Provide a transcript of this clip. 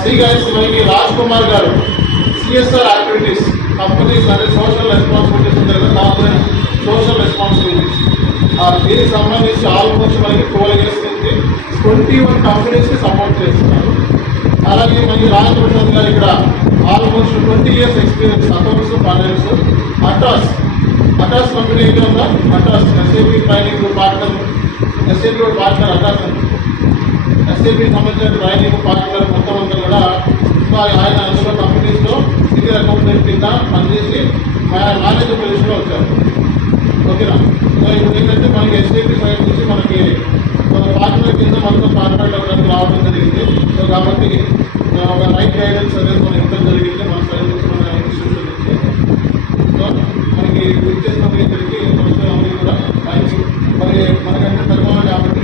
శ్రీ గణేష్ మనకి రాజ్ కుమార్ గారు CSR activities companies అంటే సోషల్ రెస్పాన్సిబిలిటీస్ ఉంటాయి కదా, దాంట్లో సోషల్ రెస్పాన్సిబిలిటీస్ దీనికి సంబంధించి ఆల్మోస్ట్ మనకి 12 years నుంచి 21 కంపెనీస్కి సపోర్ట్ చేస్తున్నారు. అలాగే మనకి రాజేంద్ర ప్రసాద్ గారు ఇక్కడ almost 20 years experience accounts finance Atos company అయితే ఉందా, Atos SAP training partner, SAP partner Atos SAP సంబంధించిన ట్రైనింగ్ పార్ట్నర్ మొత్తం అంతా కూడా ఆయన అందులో కంపెనీస్లో సీనియర్ అకౌంటెంట్ కింద పనిచేసి మేనేజర్ పొజిషన్లో వచ్చారు. ఓకేనా? సో ఇప్పుడు ఏంటంటే మనకి ఎస్ఏపీ సైడ్ నుంచి మనకి పార్ట్నర్ కింద మనతో కాంట్రాక్ట్ అవ్వడానికి రావడం జరిగింది. సో కాబట్టి ఒక రైట్ గైడెన్స్ అనేది మనం ఇవ్వడం జరిగింది మన సైడ్ నుంచి, మన ఇన్స్టిట్యూషన్ నుంచి. సో మనకి విచ్చేసిన ఇక్కడికి కూడా మంచి మరి మనకంటే పెద్దవాళ్ళు కాబట్టి